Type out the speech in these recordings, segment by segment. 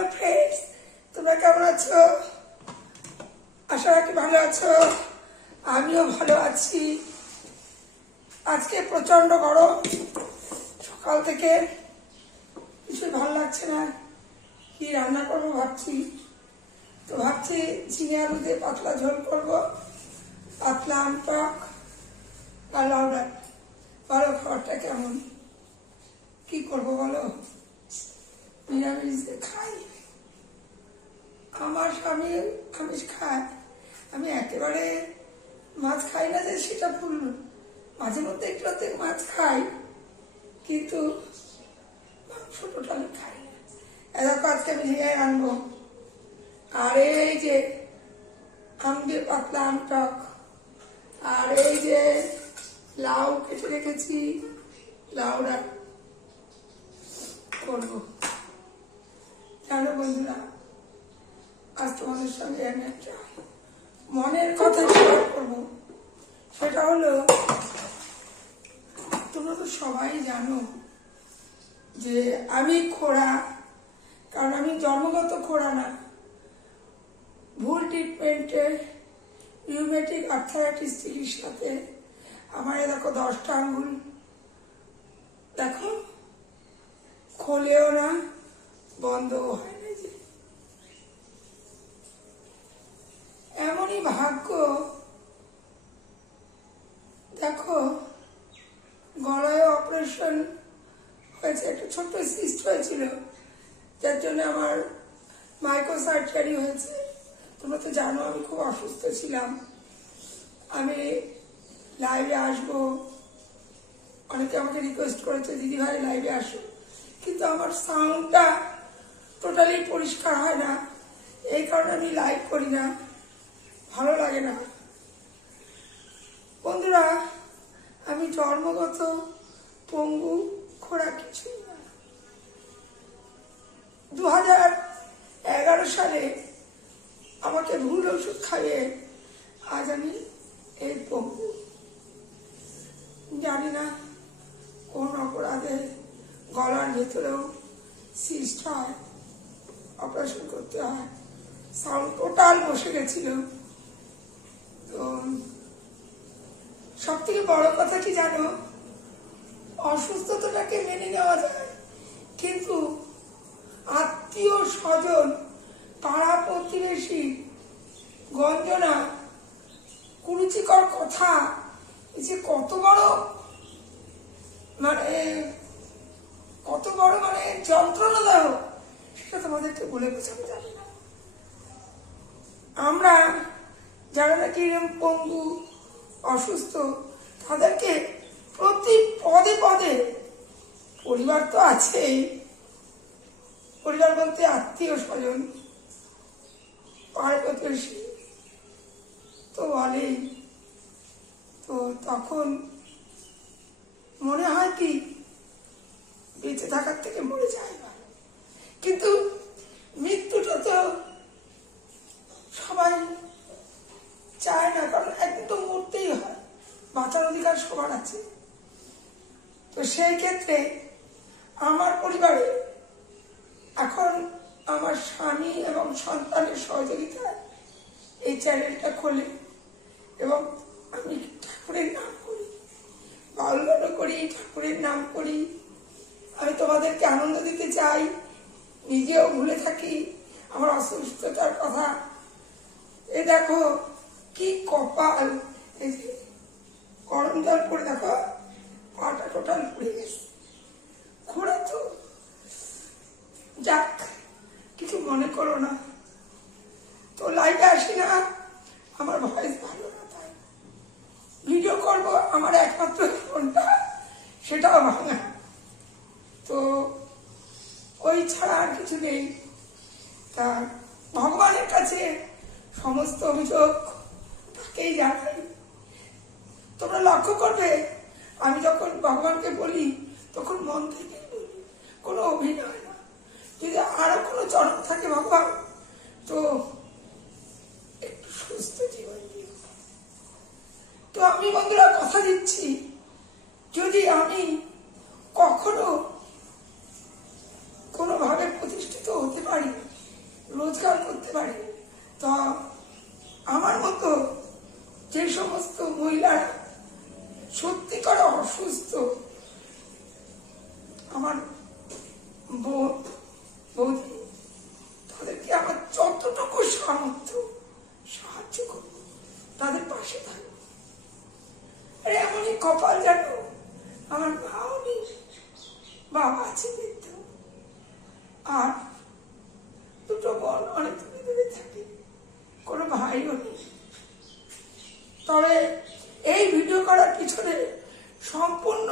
Hello friends, তোমরা কেমন আছো? আশা রাখি ভালো আছো। আমিও ভালো আছি। আজকে প্রচন্ড গরম, সকাল থেকে কিছুই ভালো লাগছে না। কি রান্না করবো ভাবছি, তো ভাবছি ঝিঙে আলু দিয়ে পাতলা ঝোল করবো, পাতলা আম টক আর লাউ ডাল। বলো খাবারটা কেমন, কি করবো বলো? নিরামিষ খাই, আমার স্বামী আমিষ খায়, আমি একেবারে মাছ খাই না যে সেটা ভুল। মাঝে মধ্যে একটু মাছ খাই, কিন্তু মাংস টোটালি খাই না। এরকম আজকে আমি ঝিঙে আনবো, আর এই যে আম দিয়ে পাতলা আম টক, আর এই যে লাউ কেটে রেখেছি, লাউটা করবো। জানো বন্ধুরা, আজ তোমাদের সঙ্গে আমি একটা মনের কথা শেয়ার করবো। সেটা হলো, তোমরা তো সবাই জানো যে আমি খোড়া, কারণ আমি জন্মগত খোড়া না, ভুল ট্রিটমেন্টে রিউমেটিক আর্থারাইটিস চিকিৎসাতে আমার দেখো 10টা আঙ্গুল দেখো খোলেও না, বন্ধও হয় না। যে এমনই ভাগ্য, দেখো গলায় অপারেশন হয়েছে, একটা ছোট্ট সিস্ট হয়েছিল, যার জন্য আমার মাইক্রো সার্জারি হয়েছে। তোমরা তো জানো আমি খুব অসুস্থ ছিলাম। আমি লাইভে আসবো, অনেকে আমাকে রিকোয়েস্ট করেছে দিদি ভাই লাইভে আসো, কিন্তু আমার সাউন্ডটা টোটালি পরিষ্কার হয় না, এই কারণে আমি লাইভ করি না, ভালো লাগে না। বন্ধুরা, আমি জন্মগত পঙ্গু, খোড়া কিছুই না। 2011 সালে আমাকে ভুল ওষুধ খাইয়ে আজ আমি এই পঙ্গু। জানি না কোন অপরাধে গলার ভেতরেও সিস্ট হয়, অপারেশন করতে হয়, সাউন্ড টোটাল বসে গেছিল। তো সব থেকে বড় কথা কি জানো, অসুস্থতাটাকে মেনে নেওয়া যায়, কিন্তু আত্মীয় স্বজন, পাড়া প্রতিবেশী গঞ্জনা, কুরুচিকর কথা, যে কত বড় মানে যন্ত্রণাদায়ক, সেটা তোমাদেরকে বলে বোঝানো যাবে না। আমরা যারা নাকি এরকম পঙ্গু, অসুস্থ, তাদেরকে প্রতি পদে পদে, পরিবার তো আছেই, পরিবার বলতে আত্মীয় স্বজন, পাড়া প্রতিবেশী তো বলেই। তো তখন মনে হয় কি বেঁচে থাকার থেকে মরে যায় না, কিন্তু মৃত্যুটা তো সবাই চায় না, কারণ একদিন তো মরতেই হয়, বাঁচার অধিকার সবার আছে। তো সেই ক্ষেত্রে আমার পরিবারে এখন আমার স্বামী এবং সন্তানের সহযোগিতায় এই চ্যানেলটা খোলে, এবং আমি ঠাকুরের নাম করি, বাউল গানও করি, ঠাকুরের নাম করি। আমি তোমাদেরকে আনন্দ দিতে চাই, নিজেও ভুলে থাকি আমার অসুস্থতার কথা। এ দেখো কি কপাল, এই যে গরম জল পরে দেখো পাটা টোটাল পুড়ে গেছে। খোড়া তো যাক, কিছু মনে করো না। তো লাইভে আসি না, আমার ভয়েস ভালো না, তাই ভিডিও করবো, আমার একমাত্র ফোনটা সেটাও ভাঙা, তো ওই ছাড়া আর কিছু নেই। তা ভগবানের কাছে সমস্ত অভিযোগ তাকেই জানাই। তোমরা লক্ষ্য করবে, আমি যখন ভগবানকে বলি তখন মন থেকে বলি, কোনো অভিনয় না। যদি আরো কোনো চরম থাকে ভগবান, তো একটু সুস্থ জীবন দিও। তো আমি বন্ধুরা কথা দিচ্ছি, যদি আমি কখনো কোনোভাবে প্রতিষ্ঠিত হতে পারি, বৌদি, তাদেরকে আমার যতটুকু সামর্থ্য সাহায্য করবো, তাদের পাশে থাকবো। আরে এমনই কপাল জানো, আমার মাও নেই, বাবা আছে বৃদ্ধ, আর দুটো বোন অনেক দূরে দূরে থাকে, কোনো ভাইও নেই। তবে এই ভিডিও করার পিছনে সম্পূর্ণ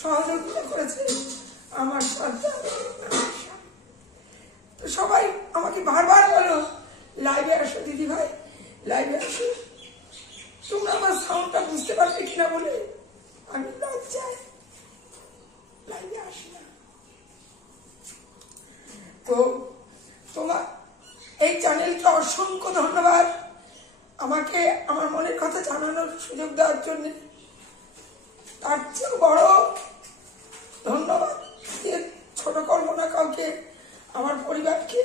সহযোগিতা করেছে আমার সন্তান। সবাই আমাকে বারবার বলো লাইভে আসো দিদি ভাই, লাইভে আসো। তোমরা আমার সাউন্ডটা বুঝতে পারবে কিনা বলে আমি লজ্জায় লাইভে আসি না। তো তোমার এই চ্যানেলকে অসংখ্য ধন্যবাদ আমাকে আমার মনের কথা জানানোর সুযোগ দেওয়ার জন্য। তার চেয়েও বড় ধন্যবাদ দিয়ে ছোট করবো না কাউকে। আমার পরিবারকে,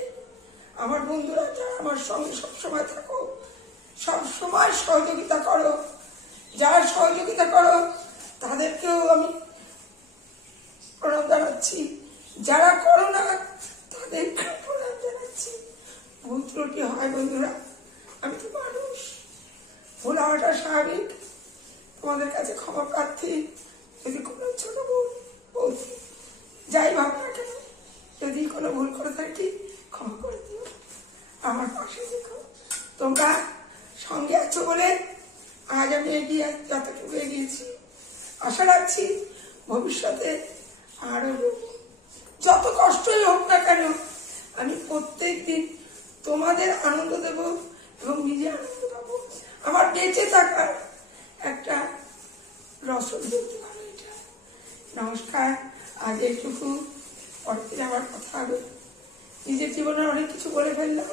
আমার বন্ধুরা যারা আমার সঙ্গে সবসময় থাকো, সবসময় সহযোগিতা করো, যারা সহযোগিতা করো তাদেরকেও আমি প্রণাম জানাচ্ছি, যারা করো না তাদেরকে প্রণাম জানাচ্ছি। ভুল ত্রুটি হয় বন্ধুরা, আমি তো মানুষ, ভুল হওয়াটা স্বাভাবিক। তোমাদের কাছে ক্ষমা প্রার্থী। যদি কোনো ছোট ভুল বলছি, যাই ভাবো না কেন, যদি কোনো ভুল করে থাকি ক্ষমা করে দিও, আমার পাশে দেখো। তোমরা সঙ্গে আছো বলে আজ আমি এগিয়ে যতটুকু এগিয়েছি। আশা রাখছি ভবিষ্যতে আরো যত কষ্টই হোক না কেন, আমি প্রত্যেক দিন তোমাদের আনন্দ দেব এবং নিজে আনন্দ পাবো। আমার বেঁচে থাকার একটা রসদ বলতে পারো এটা। নমস্কার, আজ এইটুকু, পরের দিন আমার কথা হবে। নিজের জীবনে অনেক কিছু বলে ফেললাম।